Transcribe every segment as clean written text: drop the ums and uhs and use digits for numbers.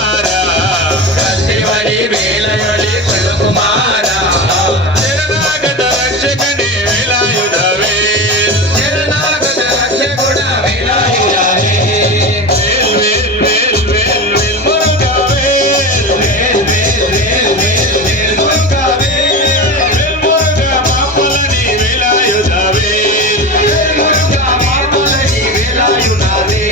కుమారా కత్తివడి వేలయడి కుమారా శరణాగత రక్షకనే వేలాయుధవే శరణాగత రక్షకుడ వేలాయుధవే వేల్ వేల్ వేల్ వేల్ వేల్ మురుగా వేల్ వేల్ వేల్ వేల్ వేల్ వేల్ మురుగా వేల్ వేల్ మురుగా మాపలని వేలాయుధవే వేల్ మురుగా మాపలని వేలాయుధవే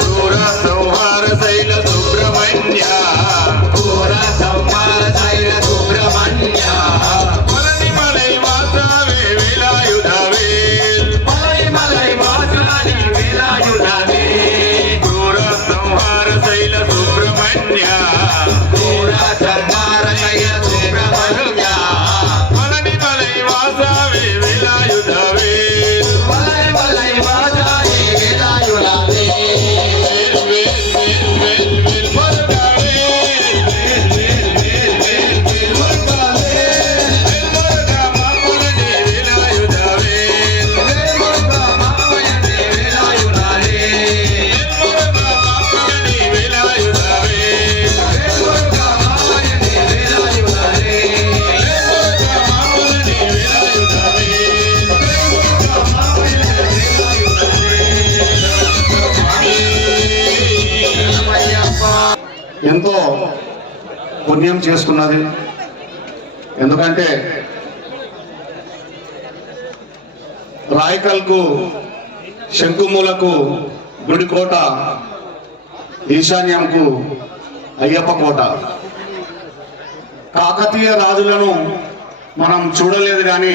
క్రూర సంహార శైల సుబ్రహ్మణ్య పూర సంహార శైల సుబ్రహ్మణ్య మలని మలై వాసావే వేలాయుధవే మలై మలై వాసాని వేలాయుధవే క్రూర సంహార శైల సుబ్రహ్మణ్య పూర సంహార శైల సుబ్రహ్మణ్య మలని మలై వాసావే వేలాయుధవే మలై మలై వాసాని వేలాయుధవే వేల్ వేల్ వేల్ వేల్ వేల్ మురుగా వేల్ వేల్ వేల్ వేల్ వేల్ మురుగా వేల్ వేల్ మురుగా మాపలని వేలాయుధవే వేల్ మురుగా మాపలని వేలాయుధవే వేల్ మురుగా మాపలని వేలాయుధవే వేల్ మురుగా మాపలని వేలాయుధవే ఎంతో పుణ్యం చేసుకున్నది. ఎందుకంటే రాయకల్కు శంకుమూలకు గుడికోట, ఈశాన్యంకు అయ్యప్ప కోట. కాకతీయ రాజులను మనం చూడలేదు కానీ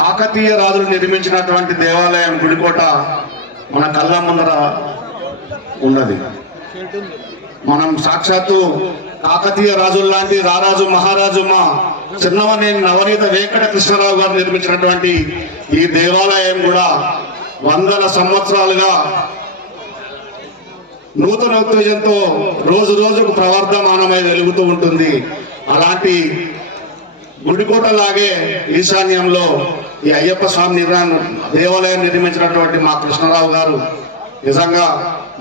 కాకతీయ రాజులు నిర్మించినటువంటి దేవాలయం గుడికోట మన కళ్ళ ముందర ఉన్నది. మనం సాక్షాత్తు కాకతీయ రాజుల లాంటి రారాజు మహారాజు మా చిన్నవనేని నవనీత వెంకట కృష్ణరావు గారు నిర్మించినటువంటి ఈ దేవాలయం కూడా వందల సంవత్సరాలుగా నూతన ఉత్తేజంతో రోజు రోజుకు ప్రవర్ధమానమై వెలుగుతూ ఉంటుంది. అలాంటి గుడికోట లాగే ఈశాన్యంలో ఈ అయ్యప్ప స్వామి దేవాలయం నిర్మించినటువంటి మా కృష్ణరావు గారు నిజంగా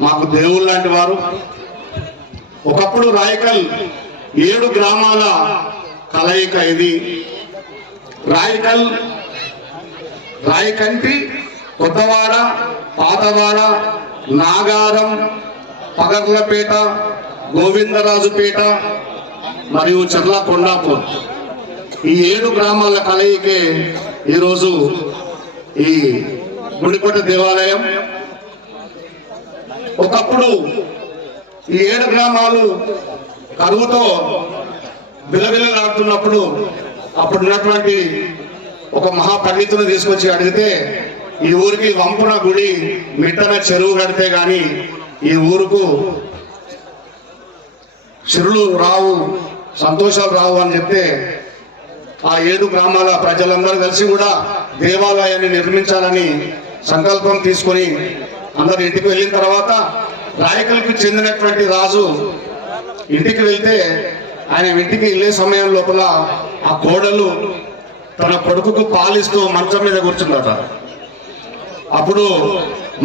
మాకు దేవుళ్ళు లాంటి వారు. ఒకప్పుడు రాయకల్ 7 గ్రామాల కలయిక ఇది. రాయకంటి, కొత్తవాడ, పాతవాడ, నాగారం, పగర్లపేట, గోవిందరాజుపేట మరియు చర్ల కొండాపూర్, ఈ 7 గ్రామాల కలయికే ఈరోజు ఈ గుడికోట దేవాలయం. ఒకప్పుడు ఈ 7 గ్రామాలు కరువుతో బిలబిలలాడుతున్నప్పుడు అప్పుడున్నటువంటి ఒక మహాపండితుని తీసుకొచ్చి అడిగితే ఈ ఊరికి వంపున గుడి, మిట్టన చెరువు కడితే గాని ఈ ఊరుకు సిరులు రావు, సంతోషాలు రావు అని చెప్తే ఆ 7 గ్రామాల ప్రజలందరూ కలిసి కూడా దేవాలయాన్ని నిర్మించాలని సంకల్పం తీసుకొని అందరు ఇంటికి వెళ్ళిన తర్వాత రాయకల్కు చెందినటువంటి రాజు ఇంటికి వెళ్తే ఆయన ఇంటికి వెళ్ళే సమయం లోపల ఆ కోడలు తన కొడుకుకు పాలిస్తూ మంచం మీద కూర్చుందట. అప్పుడు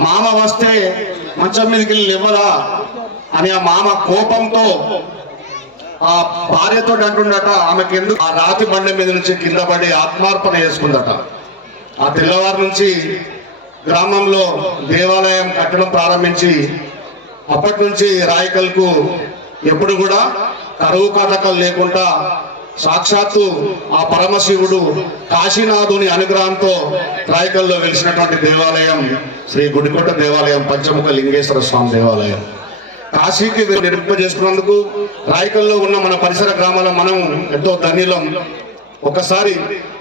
మామ వస్తే మంచం మీదకి వెళ్ళి ఇవ్వరా అని ఆ మామ కోపంతో ఆ భార్యతో అంటుండట, ఆమెకి ఎందుకు ఆ రాతి బండ మీద నుంచి కింద పడి ఆత్మార్పణ చేసుకుందట. ఆ తెల్లవారు నుంచి గ్రామంలో దేవాలయం కట్టడం ప్రారంభించి అప్పటి నుంచి రాయకల్కు ఎప్పుడు కూడా కరువు కాటకాలు లేకుండా సాక్షాత్తు ఆ పరమశివుడు కాశీనాథుని అనుగ్రహంతో రాయకల్లో వెలిసినటువంటి దేవాలయం శ్రీ గుడికోట దేవాలయం, పంచముఖ లింగేశ్వర స్వామి దేవాలయం. కాశీకి నిర్మింపజేసుకున్నందుకు రాయకల్లో ఉన్న మన పరిసర గ్రామాల మనం ఎంతో ధన్యులం. ఒకసారి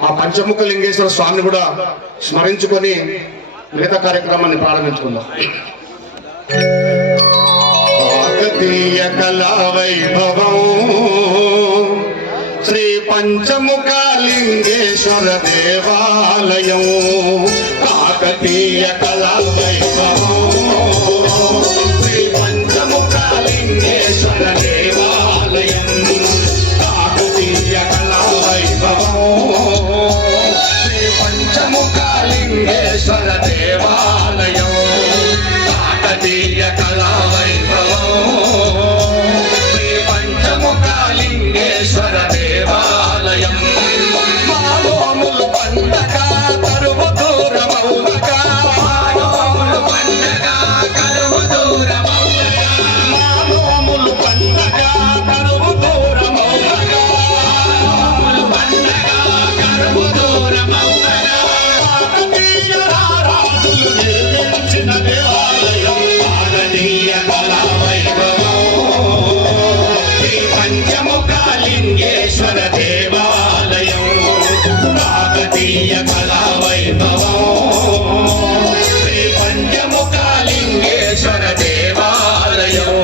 ఆ పంచముఖ లింగేశ్వర స్వామిని కూడా స్మరించుకొని మిగతా కార్యక్రమాన్ని ప్రారంభించుకుందాం. కాకతీయ కళా వైభవం శ్రీ పంచముఖలింగేశ్వర దేవాలయం కాకతీయ కళా వైభవం శ్రీ పంచముఖలింగేశ్వర దేవాలయం కాకతీయ కళా వైభవం శ్రీ పంచముఖలింగేశ్వర దేవాలయం కాకతీయ కళా వైభవం శ్రీ పంచముఖలింగేశ్వర దేవాలయం మానోములు పండగ కరువు దూరమౌనగా మానోములు పండగ కరువు దూరమౌనగా మానోములు పండగ కరువు దూరమౌనగా మానోములు పండగ కరువు దూరమౌనగా కాకతీయ రారాజులు నిర్మించిన దేవాలయం కాకతీయ కళా వైభవం శ్రీ పంచముఖలింగేశ్వర దేవాలయం కాకతీయ కళా వైభవం శ్రీ పంచముఖలింగేశ్వర దేవాలయం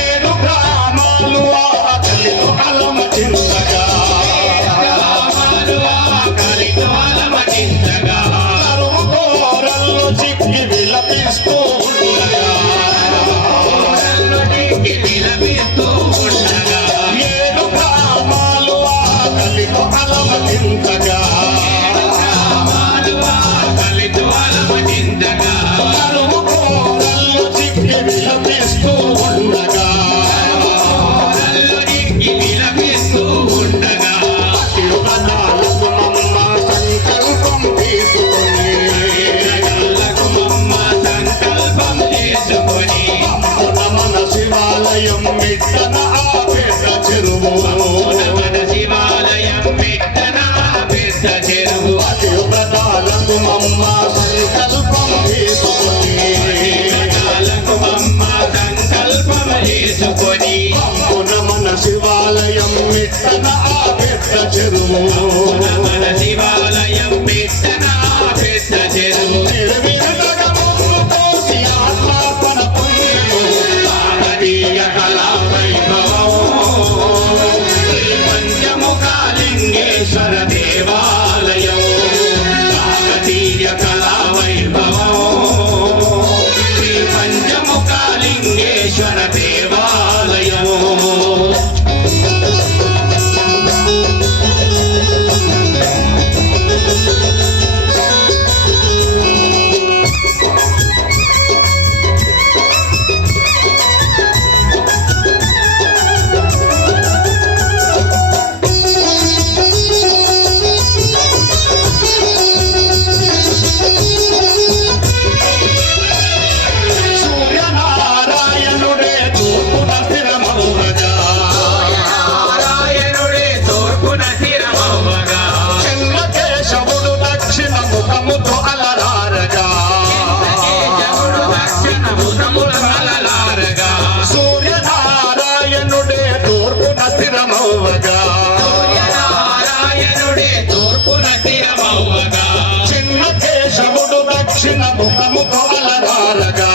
ఏడు గ్రామాలు ఆకలితో అలమటించగా కరువు కోరల్లో చిక్కి విలపిస్తూ ఉండగా ఏడు గ్రామాలు ఆకలితో అలమటించగా కరువు కోరల్లో చిక్కి విలపిస్తూ ఉండగా యుగనాలకు మమ్మ సంకల్పం తీసుకొని మన శివాలయం మిట్టన ఆ పెద్ద చెరువు యుగనాలకు మమ్మ సంకల్పం తీసుకొని మన శివాలయం మిట్టన ఆ పెద్ద చెరువు నిర్విఘ్నంగా ముందు తోసి ఆత్మార్పణ పుణ్యము కాకతీయ కళా వైభవం శ్రీ పంచముఖలింగేశ్వర దేవాలయం కాకతీయ కళా వైభవం శ్రీ పంచముఖలింగేశ్వర దేవాలయం సూర్యనారాయణుడే తూర్పున స్థిరమౌవగా చంద్రకేశవుడు దక్షిణ ముఖముతో అలరారగా సూర్యనారాయణుడే తూర్పున స్థిరమౌవగా చంద్రకేశవుడు దక్షిణ ముఖముతో అలరారగా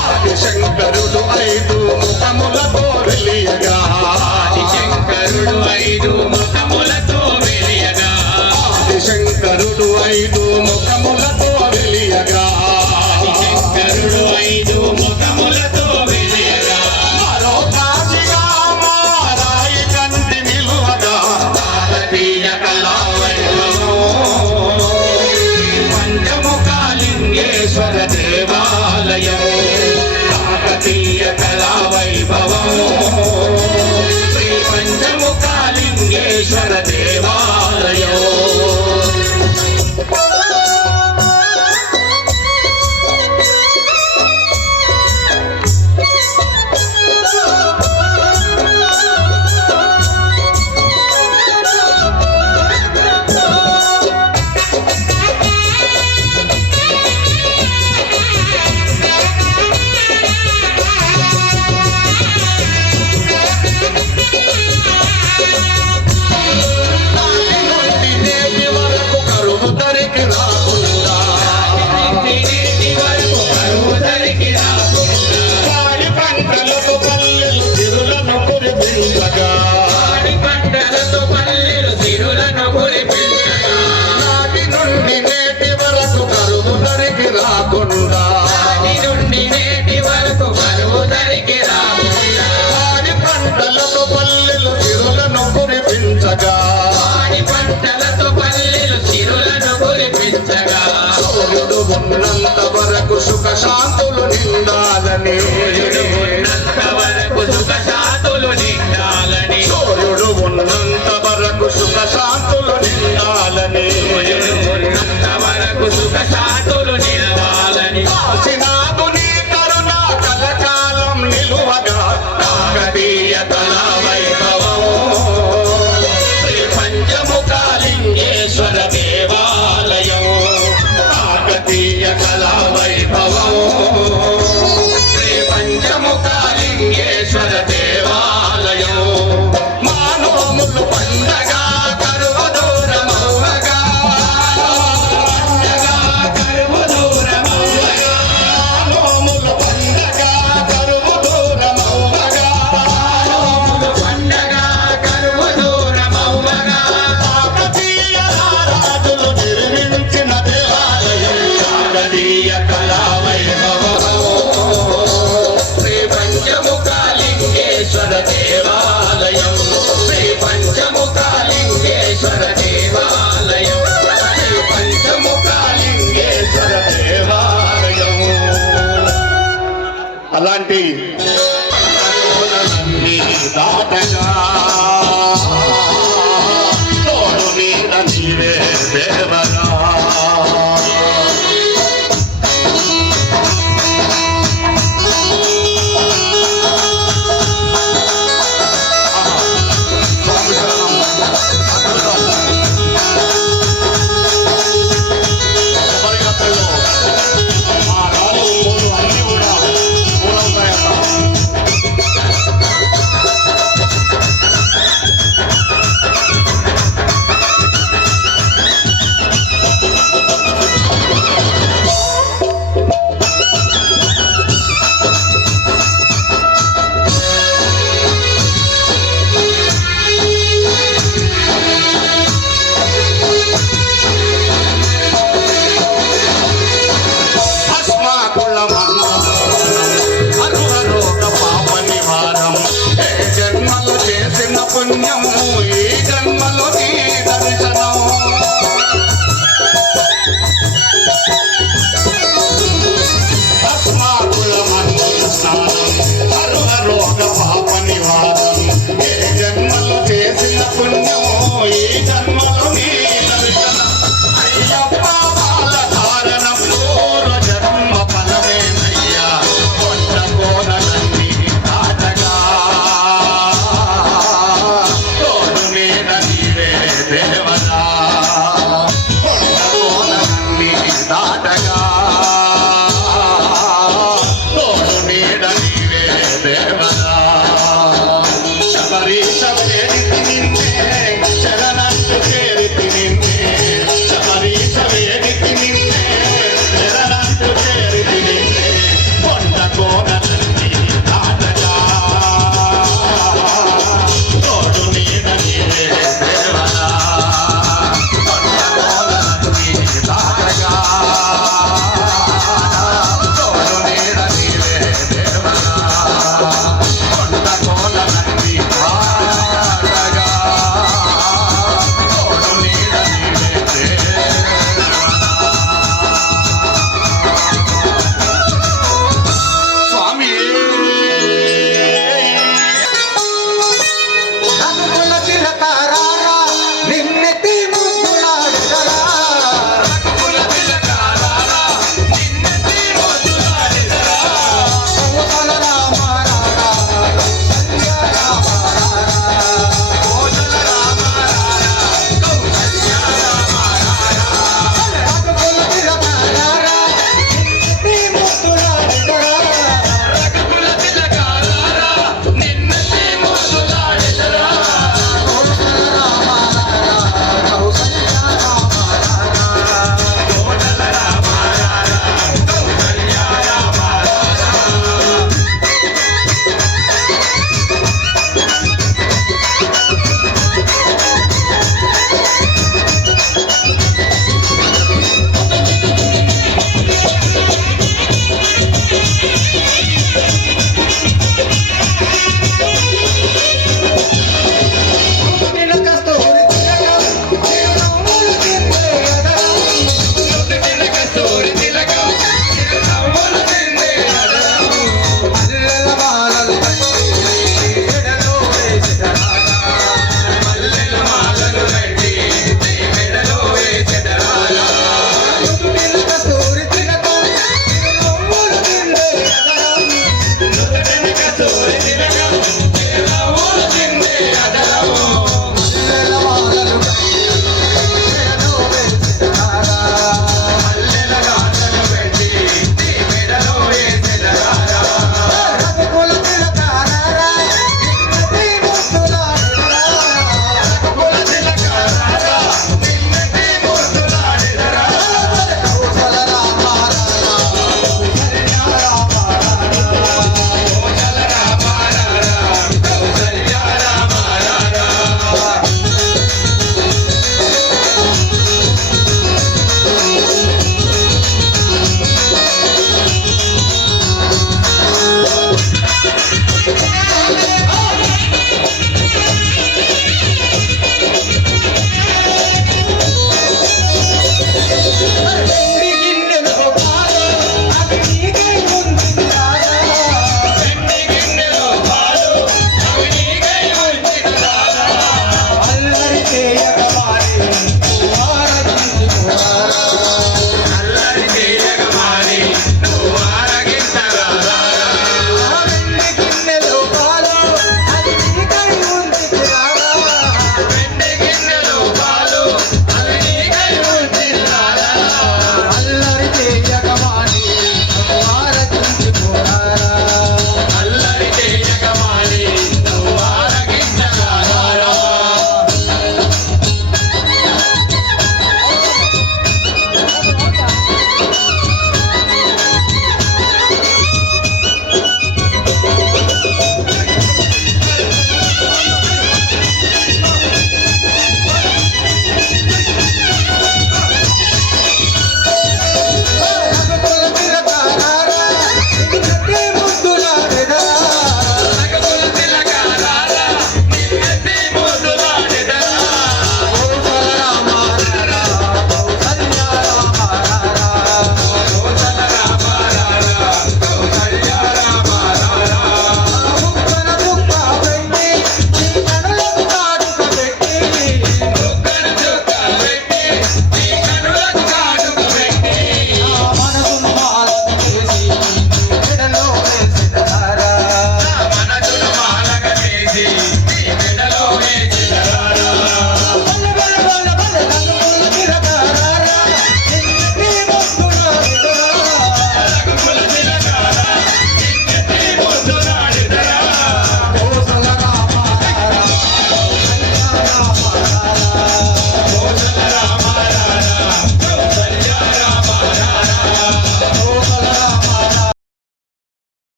ఆదిశంకరుడు ఐదు ముఖములతో వెలియగా శంకరుడు ఐదు ముఖములతో వెలియగా ఆదిశంకరుడు ఐదు ముఖములతో వెలియగా శంకరుడు ఐదు ముఖములతో వెలియగా మరో కాశిగా మారాయి కంటి నిలువగా కాకతీయ కళా వైభవం పంచముఖలింగేశ్వర దేవాలయం కాకతీయ కళా వైభవం శ్రీ పంచముఖలింగేశ్వర దేవాలయం దేవరా